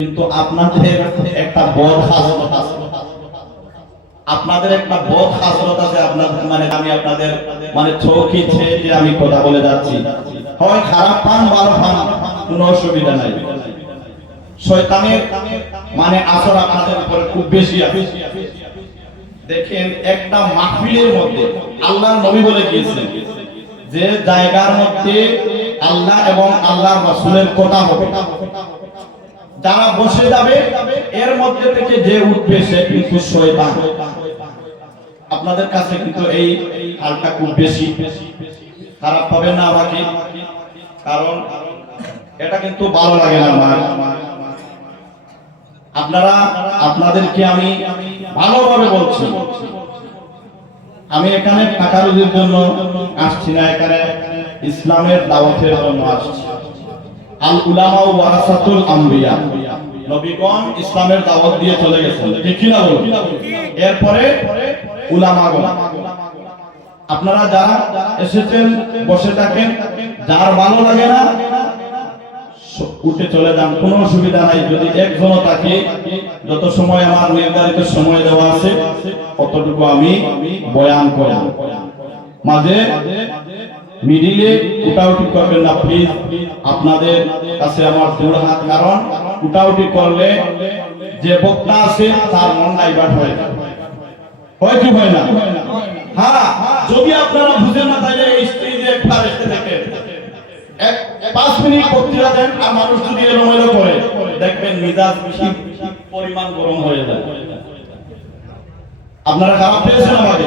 কিন্তু আপনাদের একটা বদ হাজরত আছে। আপনাদের একটা বদ হাজরত আছে, আপনাদের মানে আমি আপনাদের মানে ছেড়ে যে আমি কথা বলে যাচ্ছি। হয় খারাপ পান, ভালো পান, কোনো অসুবিধা নাই। শয়তানের মানে আসর আপনাদের উপরে খুব বেশি আছে। দেখেন, একটা মাহফিলের মধ্যে আল্লাহ নবী বলে গিয়েছেন যে জায়গার মধ্যে আল্লাহ এবং আল্লাহর রাসূলের কথা হবে। যারা বসে যাবে, এর মধ্যে থেকে যে উঠবে সে কিন্তু শয়তান। আপনাদের কাছে কিন্তু এই হালটা খুব বেশি। খারাপ পাবেন না আমাকে, কারণ এটা কিন্তু ভালো লাগে না আমার। আপনারা, আপনাদেরকে আমি ভালোভাবে বলছি, আমি এখানে টাকা রুজির জন্য আসছি না, এখানে ইসলামের দাওয়াতের জন্য আসছি। আল উলামা ওয়ারাসাতুল আম্বিয়া নবীগণ ইসলামের দাওয়াত দিয়ে চলে গেছেন। ঠিক কি না বলুন? এরপরে উলামাগণ। আপনারা যারা এসেছেন, বসে থাকেন, যার ভালো লাগে না উঠে চলে যান। কোনো অসুবিধা নাই। যদি একজনও থাকে, যত সময় আমার নির্ধারিত সময় দেওয়া আছে ততটুকু আমি বয়ান করব। মাঝে মিডিলে উঠাউটি করবেন না প্লিজ আপনাদের কাছে আমার জোর হাত, কারণ উঠাউটি করলে যে বক্তা আছে, তার মন ডাইভার্ট হয়ে। যায় হয় কি হয় না? হ্যাঁ যদি আপনারা বুঝেন না, তাহলে এই স্টেজে একটা রেখে দেখেন। এক, পাঁচ মিনিট বক্তৃতা দেন, আর মানুষ যদি এলোমেলো করে, দেখবেন মিজাজ বেশি পরিমাণ গরম হয়ে যায়। আপনারা খারাপ পেয়েছেন আমাকে?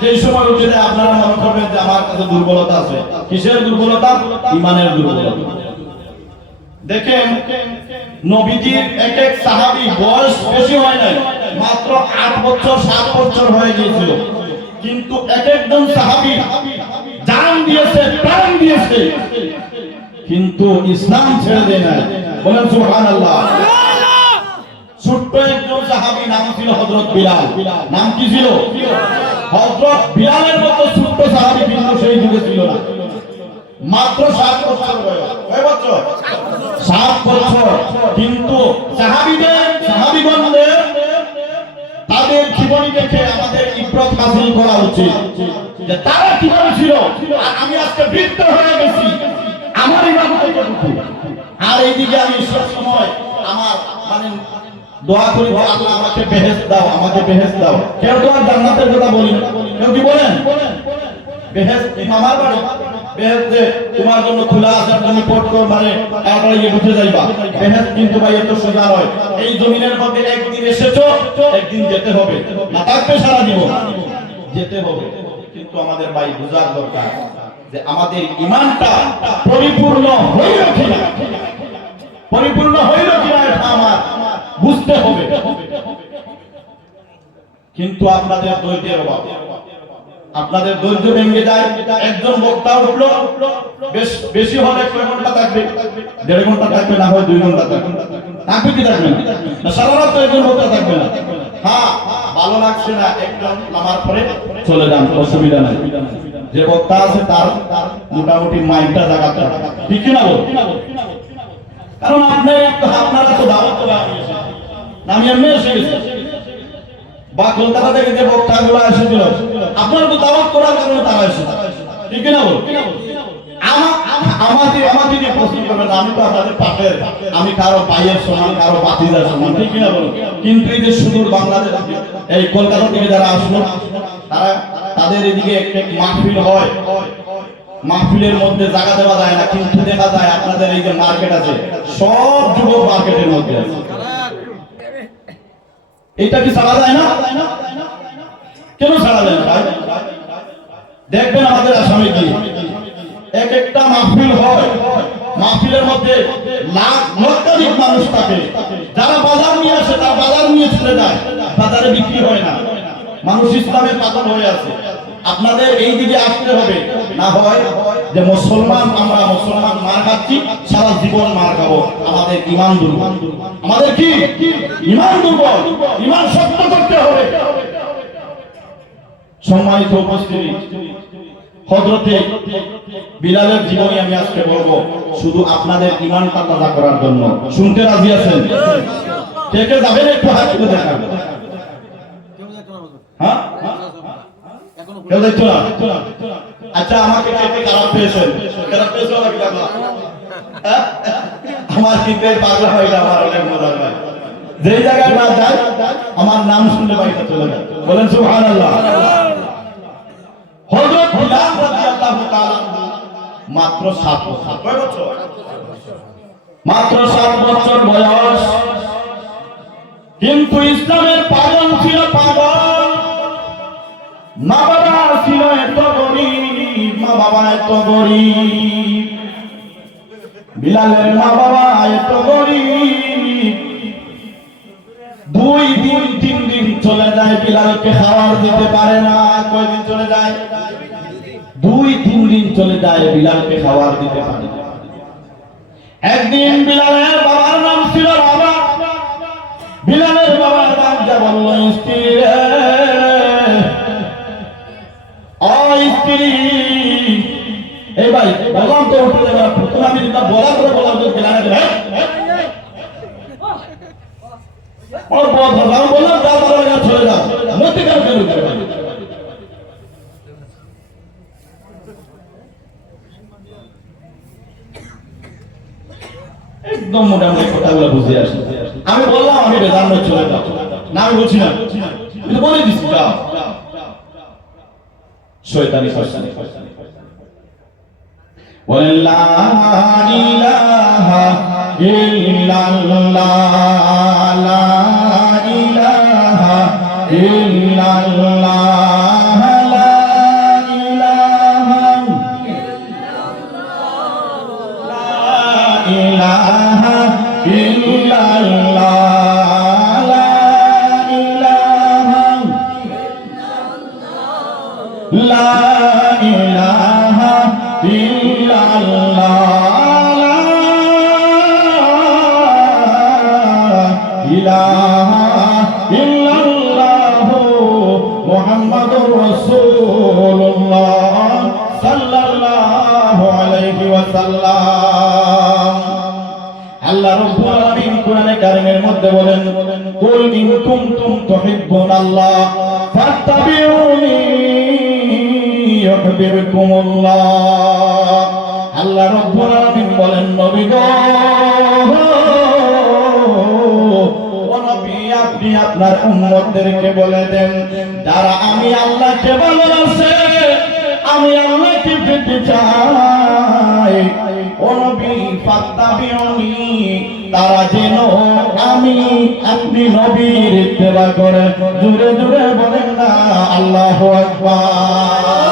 যে যে সময় উঠে আপনারা মনে করবেন যে আমার কাছে দুর্বলতা আছে। কিসের দুর্বলতা? ইমানের দুর্বলতা। দেখেন নবীজির এক এক সাহাবী বয়স বেশি হয় নাই মাত্র আট বছর সাত বছর হয়ে গিয়েছিল। কিন্তু এক একজন সাহাবী জান দিয়েছে প্রাণ দিয়েছে। কিন্তু ইসলাম ছেড়ে দেয় নাই। বলেন সুবহানাল্লাহ। ছোট্ট একজন সাহাবী নাম ছিল হযরত বিলাল। নাম কি ছিল? বিলালের মতো কিন্তু সেই যুগে ছিল না। মাত্র সাত বছর বয়স। কয় বছর? সাত বছর। কিন্তু তাদের জীবনী দেখে আমাদের ইব্রত হাসিল করা উচিত। যে তারা কীভাবে ছিল? আমি আজকে বৃদ্ধ দোয়া করি আল্লাহ আমাকে বেহেশত দাও, আমাকে বেহেশত দাও। কেউ তো আর জান্নাতের কথা বলি কেউ কি বলেন? বেহেশত আমার বাড়ি? একদিন একদিন যেতে হবে। সারা যেতে হবে। কিন্তু আমাদের ভাই দরকার যে আমাদের ইমানটা পরিপূর্ণ হইল কিনা? পরিপূর্ণ হইল কিনা এটা আমার বুঝতে হবে। কিন্তু আপনাদের ধৈর্যের অভাব। আপনাদের ধৈর্য ভেঙে যায়, একজন বক্তা উঠল, বেশ বেশি হলে কয় ঘণ্টা থাকবে? দেড় ঘণ্টা থাকবে, না হয় দুই ঘণ্টা থাকবে? থাকবে কি থাকবে না? সারা রাত থাকবে না। হ্যাঁ ভালো লাগছে না নামার পরে চলে যান, অসুবিধা নাই। যে বক্তা আছে তার মোটামুটি মাইন্ডটা জাগাতে হবে। ঠিক না কারণ আপনি আপনারা তো দাওয়াত আমি কারও ভাইয়ের সমান, কারও সমান, ঠিক কিন্তু এই যে সুদূর বাংলাদেশ, এই কলকাতা থেকে যারা আসলো, তারা তাদের এদিকে মাহফিল হয়। মাহফিলের মধ্যে জায়গা দেওয়া যায় না, কিন্তু দেখা যায় আপনাদের এই যে মার্কেট আছে, সব যুবক মার্কেটের মধ্যে আছে। এটা কি ছাড়া যায় না? কেন ছাড়া যায় না দেখবেন আমাদের আসামে কি? এক একটা মাহফিল হয়, মাহফিলের মধ্যে লাখ, লক্ষাধিক মানুষ থাকে। যারা বাজার নিয়ে আসে, তারা বাজার নিয়ে চলে যায়। বাজারে বিক্রি হয় না। মানুষ ইসলামের পাগল হয়ে আছে। আপনাদের এই দিকে আসতে হবে। না হয় যে মুসলমান আমরা মুসলমান মার খাচ্ছি, সারা জীবন মার খাব। আমাদের ইমান দুর্বল। আমাদের কি? ইমান দুর্বল। ইমান শক্ত করতে হবে। সম্মানিত উপস্থিতি হজরতে বিলালের জীবনী আমি আজকে বলব। শুধু আপনাদের ইমানটা তাজা করার জন্য। শুনতে রাজি আছেন? কে যাবেন একটু হাত তুলে দেখান। হ্যাঁ? দেখছ না? আচ্ছা আমাকে খারাপ পেয়েছেন খারাপ হ্যাঁ? আমার হয়ে আমার অনেক মজা হয়। যেই জায়গায় না যায় আমার নাম শুনলে চলে যায়। বলেন, সুবহানাল্লাহ। হযরত বিলাল রাদিয়াল্লাহু তাআলা মাত্র 7 বছর। কয় বছর? মাত্র 7 বছর বয়স। কিন্তু ইসলামের পাগল ছিল পাগল। মা বাবা বিলালের মা বাবা এত গরিব দুই দিন, তিন দিন চলে যায়, বিলালকে খাবার দিতে পারে না। কয়দিন চলে যায়? দুই, তিন দিন চলে যায়, বিলালকে খাবার দিতে পারে একদিন বিলালের বাবার নাম ছিল বাবা। বিলালের বাবার নাম যা বলল স্ত্রী। ও এই ভাই বললাম তো উঠে যাবে প্রথমে আমি যেটা বলা করে বললাম তো বিলালের হ্যাঁ? ওর পথ হবে। বললাম যা ভালো লাগে চলে যাও। মধ্যে কেন কেন করে ভাই? একদম মোটামুটি কথাগুলো বুঝে আসে। আমি বললাম, আমি বেদান চলে যাও। না, আমি বলছি না। বলে দিচ্ছি যাও। শয়তানি শয়তানি। বলেন লা ইলাহা ইল্লাল্লাহ, লা ইলাহা ইল্লাল্লাহ, লা ইলাহা লা ইলাহা ইল্লাল্লাহ লা ইলাহা লা ইলাহা ইল্লাল্লাহ আল্লাহ রাব্বুল আলামিন কোরআনে কারীমের মধ্যে বলেন কুল ইন কুনতুম তুহিব্বুনাল্লাহ ফাত্তাবিউনি ইউহিব্বুকুমুল্লাহ। আল্লাহ রাব্বুল আলামিন বলেন, নবী গো আপনি আপনার উম্মতদেরকে বলে দেন, যারা আমি আল্লাহকে ভালোবাসে, আমি আল্লাহকে পেতে চাই। ও নবী ফাত্তাবিউনি তারা যেন আমি আপনি নবীর ইত্তেবা করে জুড়ে জুড়ে বলেন না, আল্লাহু আকবার।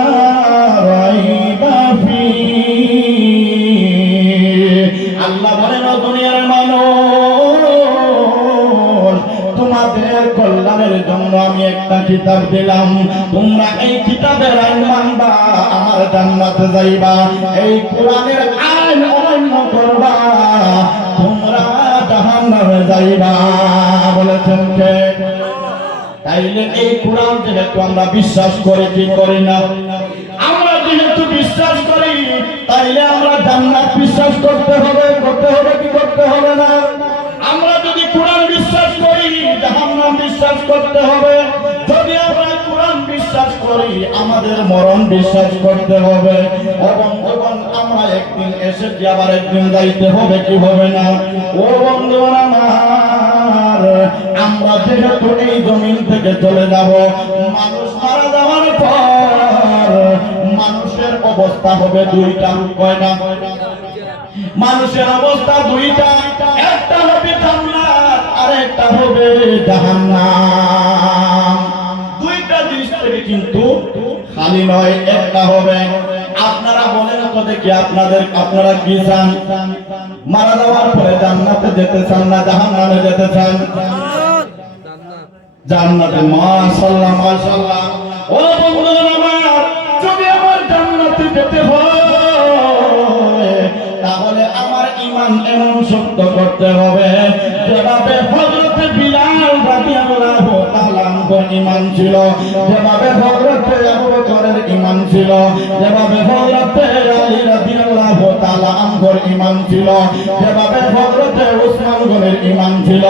আল্লাহ বলেন দুনিয়ার মানুষ, তোমাদের কল্যাণের জন্য আমি একটা কিতাব দিলাম। তোমরা এই কিতাবের আইন মানবা, আমার জান্নাতে যাইবা। এই কোরআনের আইন অমান্য করবা, তোমরা জাহান্নামে যাইবা। বলেছেন কে? তাইলে এই কোরআন যেহেতু আমরা বিশ্বাস করি, কি করি না? বিশ্বাস করতে হবে করতে হবে কি করতে হবে না? আমরা যদি কোরআন বিশ্বাস করি, জাহান্নাম বিশ্বাস করতে হবে। যদি আমরা কোরআন বিশ্বাস করি, আমাদের মরণ বিশ্বাস করতে হবে। এবং যখন আমরা একদিন এসেছি, আবার একদিন যাইতে হবে, কি হবে না? ও বন্ধু আমার, আমরা যেহেতু এই জমিন থেকে চলে যাব, মানুষ মারা যাওয়ার পর অবস্থা হবে দুইটা কয় না? মানুষের অবস্থা দুইটা একটা হবে জান্নাত আর একটা হবে জাহান্নাম। দুইটা জিনিস থেকে কিন্তু খালি নয় একটা হবে। আপনারা বলেন তো দেখি আপনাদের আপনারা কি চান? মারা যাওয়ার পরে জান্নাতে যেতে চান না জাহান্নামে যেতে চান? জান্নাতে মাশাআল্লাহ মাশাআল্লাহ। ও বন্ধুরা আমার যেতে হয়। তাহলে আমার ঈমান এমন শক্ত করতে হবে, যেভাবে হযরত বিলাল রাদিয়াল্লাহু তাআলা ঈমান ছিল, যেভাবে হযরত আবু বকরের ঈমান ছিল, যেভাবে হযরত আলী রাদিয়াল্লাহু তাআলা আনহুর ঈমান ছিল, যেভাবে হযরত উসমান গনির ঈমান ছিল,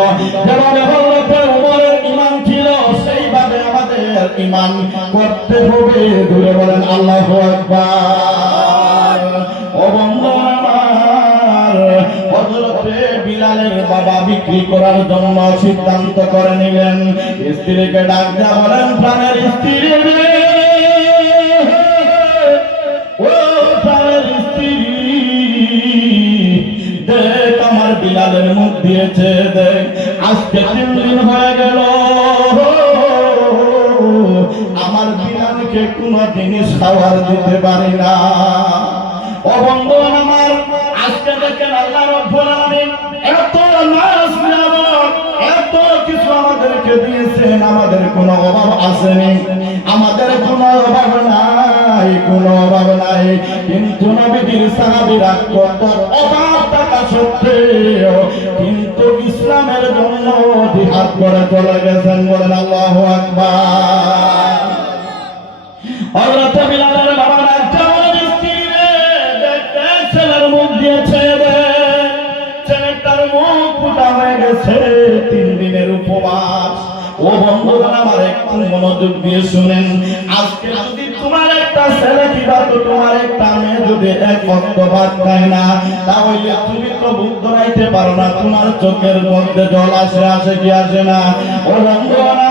যেভাবে হযরত উমরের ঈমান ছিল, সেইভাবে আমাদের করতে হবে দূরে বলেন, আল্লাহু বিলালের বাবা বিক্রি করার জন্য সিদ্ধান্ত করে নিলেন। স্ত্রীকে ডাক বলেন প্রাণের স্ত্রী, দেখ আমার বিলালের মুখ দিয়েছে, দেখ, আজকে তিন দিন হয়ে গেল। বিলালকে কোন জিনিস খাবার দিতে পারি না। ও বন্ধু আমার, আজকে দেখেন এত এত কিছু আমাদেরকে দিয়েছেন, আমাদের কোনো অভাব আসেনি। আমাদের কোনো অভাব নাই, কোনো অভাব নাই। কিন্তু কত অভাব থাকা সত্ত্বেও কিন্তু ইসলামের জন্য জিহাদ করে চলে গেছেন বলেন আল্লাহু আকবার। মনোযোগ দিয়ে শুনেন। আজকে তোমার একটা ছেলে তো তোমার একটা মেয়ে না তুমি তো বুক ধরাইতে না, তোমার চোখের মধ্যে জল আসে আসে কি আসে না? ও বন্ধুরা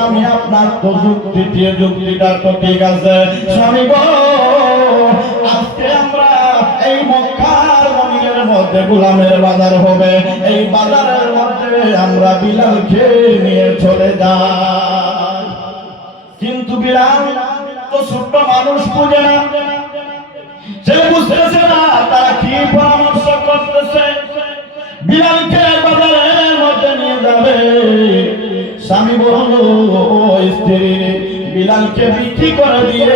স্বামী আপনার তো যুক্তি দিয়ে যুক্তিটা তো ঠিক আছে। স্বামী গো, আজকে আমরা এই মক্কার মমিনের মধ্যে গোলামের বাজার হবে। এই বাজারের মধ্যে আমরা বিলালকে নিয়ে চলে যাই। কিন্তু বিলাল তো ছোট্ট মানুষ বুঝে না। সে বুঝতেছে না তারা কি পরামর্শ করতেছে। বিলালকে বাজারের মধ্যে নিয়ে যাবে। স্বামী বলল "ও স্ত্রী বিলালকে বিক্রি করে দিয়ে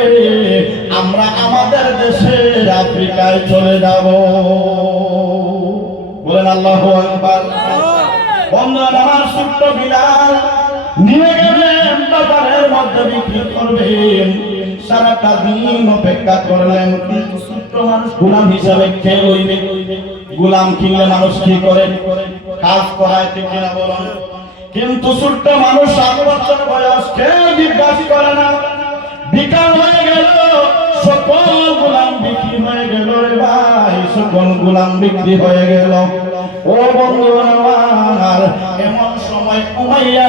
আমরা আমাদের দেশে আফ্রিকায় চলে যাব। বলেন আল্লাহ আকবার। বন্ধন আমার ছোট্ট বিলাল নিয়ে গেলেন বাজারের মধ্যে বিক্রি করবেন সারাটা দিন অপেক্ষা করলেন। কিন্তু মানুষ গোলাম হিসাবে খেয়ে লইবে। গোলাম কিনলে মানুষ কি করে? কাজ করায় ঠিক কিনা বলুন। কিন্তু ছোট্ট মানুষ সাত বছর বয়স কেউ জিজ্ঞাসা করে না? বিকাল হয়ে গেল, সকল গোলাম বিক্রি হয়ে গেল রে ভাই, সকল গোলাম বিক্রি হয়ে গেল। ও বন্ধু আমার, এমন সময় উমাইয়া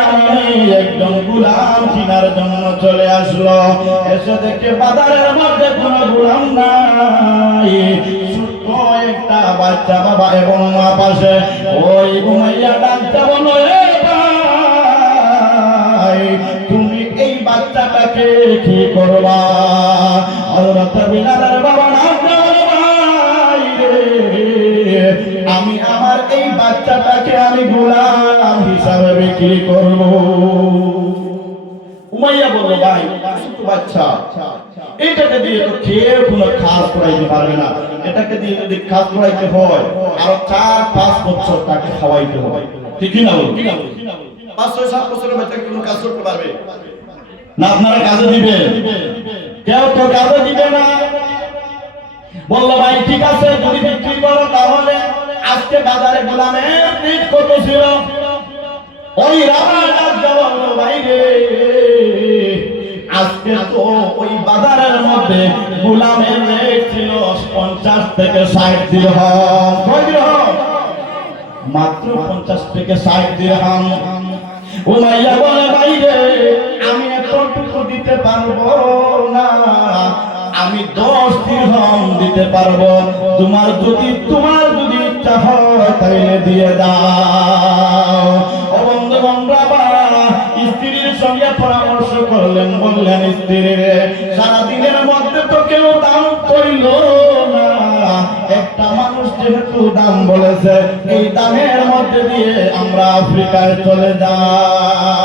একজন গোলাম কিনার জন্য চলে আসলো। এসে দেখে বাজারের মধ্যে কোনো গোলাম নাই। একটা বাচ্চা বাবা এবং মা পাশে। ওই উমাইয়া ডাকতে বলো বাচ্চাটাকে কি করবা? আমি আমার এই বাচ্চাটাকে আমি গোলাম হিসাবে বিক্রি করব। উমাইয়া বলল ভাই বাচ্চা, এটাকে দিয়ে তো কেউ কোনো খাস করাইতে পারবে না। এটাকে দিয়ে যদি খাস করাইতে হয়, আরও চার, পাঁচ বছর তাকে খাওয়াইতে হবে। ঠিক না পাঁচ ছয়, সাত বছরের বাচ্চা কোনো কাজ করতে পারবে? না আপনারা কাজে দিবেন। কেউ তো কাজে দিবে না। বলল, ভাই, ঠিক আছে, যদি বিক্রি করো তাহলে আজকে বাজারে গোলামের রেট কত ছিল? ওই রাবণ রাজা বলল, ভাই রে, আজকে তো ওই বাজারের মধ্যে গোলামের রেট ছিল পঞ্চাশ থেকে ষাট দিরহাম? মাত্র পঞ্চাশ থেকে ষাট দিরহাম। উমাইয়া বলে, ভাই রে দিতে পারব না। আমি দশ দিরহাম দিতে পারব। তোমার যদি তোমার যদি ইচ্ছা হয় তাইলে দিয়ে দাও। স্ত্রীর পরামর্শ করলেন, বললেন, স্ত্রী রে সারাদিনের মধ্যে তো কেউ দাম করিল না। একটা মানুষ যেহেতু দাম বলেছে, এই দামের মধ্যে দিয়ে আমরা আফ্রিকায় চলে বন্ধুগণ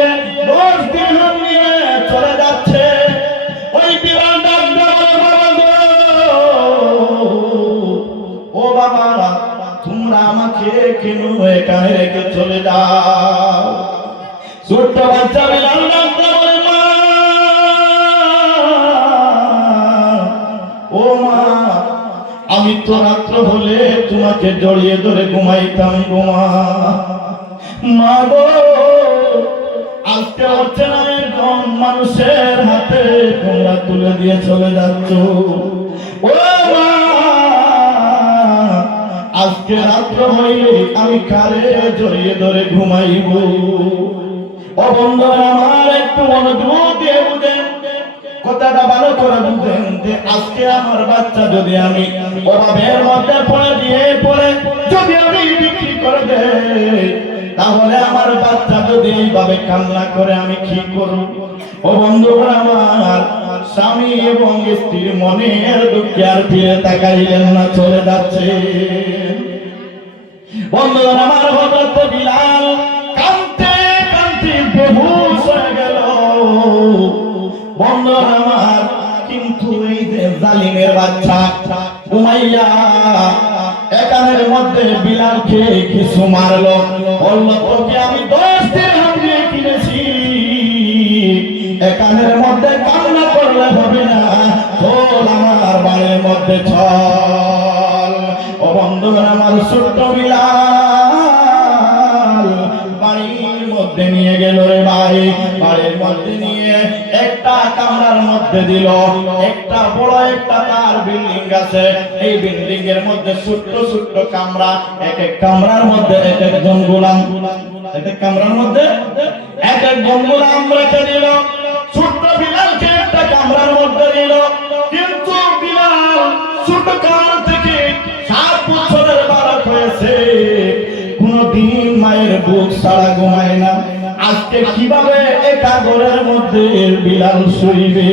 চলে মা। ও মা, আমি তো রাত্র হলে তোমাকে জড়িয়ে ধরে ঘুমাইতাম ঘুমা মা। গো, আজকে হচ্ছে না একজন মানুষের হাতে তোমরা তুলে দিয়ে চলে যাচ্ছ। ও আজকে রাত্র হইলে আমি কারে জড়িয়ে ধরে ঘুমাইব। ও বন্ধুরা, আমার একটু মনোযোগ দিয়ে কথাটা ভালো করে বুঝেন যে আজকে আমার বাচ্চা যদি আমি অভাবের মধ্যে পড়ে দিয়ে পড়ে, যদি আমি বিক্রি করে দেই, তাহলে আমার বাচ্চা যদি এইভাবে কান্না করে, আমি কি করব? ও বন্ধুরা, আমার স্বামী এবং স্ত্রীর মনের দুঃখে আর ফিরে তাকাইলেন না, চলে যাচ্ছে। বন্ধুরা, আমার হজরত বিলাল কাঁদতে কাঁদতে বেহুশ হয়ে গেল। বন্ধুরা, আমার কিন্তু এই যে জালিমের বাচ্চা উমাইয়া একানের মধ্যে বিলালকে কিছু মারলো। বলল, তোকে আমি দশ দিন দিয়ে কিনেছি। একানের মধ্যে কান্না করলে হবে না। চল আমার বাড়ির মধ্যে চল। ও আমার ছোট্ট বিলাল, বাড়ির মধ্যে নিয়ে গেল রে ভাই। বাড়ির মধ্যে নিয়ে একটা কামরার মধ্যে দিল। একটা বড়, একটা তার বিল্ডিং আছে। এই বিল্ডিং এর মধ্যে ছোট্ট ছোট্ট কামরা। এক এক কামরার মধ্যে এক একজন গোলাম। এক এক কামরার মধ্যে এক একজন গোলাম রেখে দিল। বুক ছাড়া ঘুমায় না। আজকে কীভাবে একা ঘরের মধ্যে বিলাল শুইবে?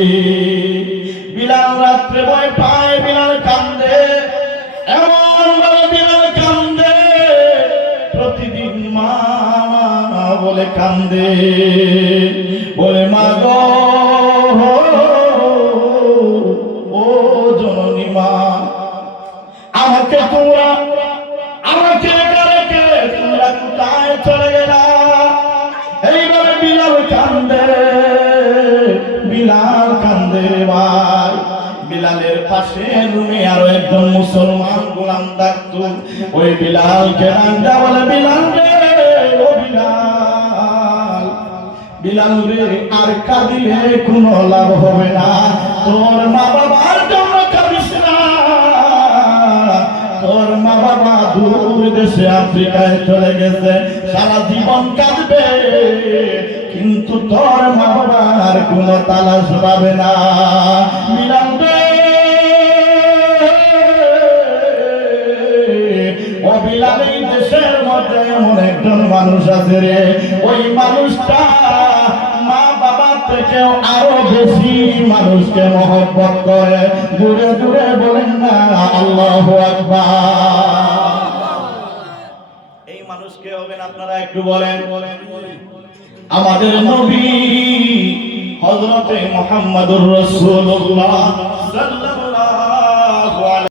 বিলাল রাত্রে ভয় পায়, বিলাল কান্দে। এমন ভাবে বিলাল কান্দে। প্রতিদিন মা বলে কান্দে। বলে, মা গো, ও জননী মা, আমাকে তোমরা মুসলমান গোলাম ওই রান্দা বলে, বিলাল রে, ও বিলাল বিলাল রে, আর কাঁদিলে লাভ হবে না। তোর মা বাবার জন্য কাঁদিস তোর মা বাবা দূর দেশে, আফ্রিকায় চলে গেছে। সারা জীবন কাঁদবে, কিন্তু তোর মা বাবার কোনো তালাশ পাবে না। বিলাল মানুষ আছে রে, ওই মানুষটা আরও বেশি মানুষকে মহব্বত করে। দূরে দূরে বলেন না, আল্লাহ এই মানুষকে হবেন আপনারা একটু বলেন। আমাদের নবী হযরতে মুহাম্মদুর সাল্লাল্লাহু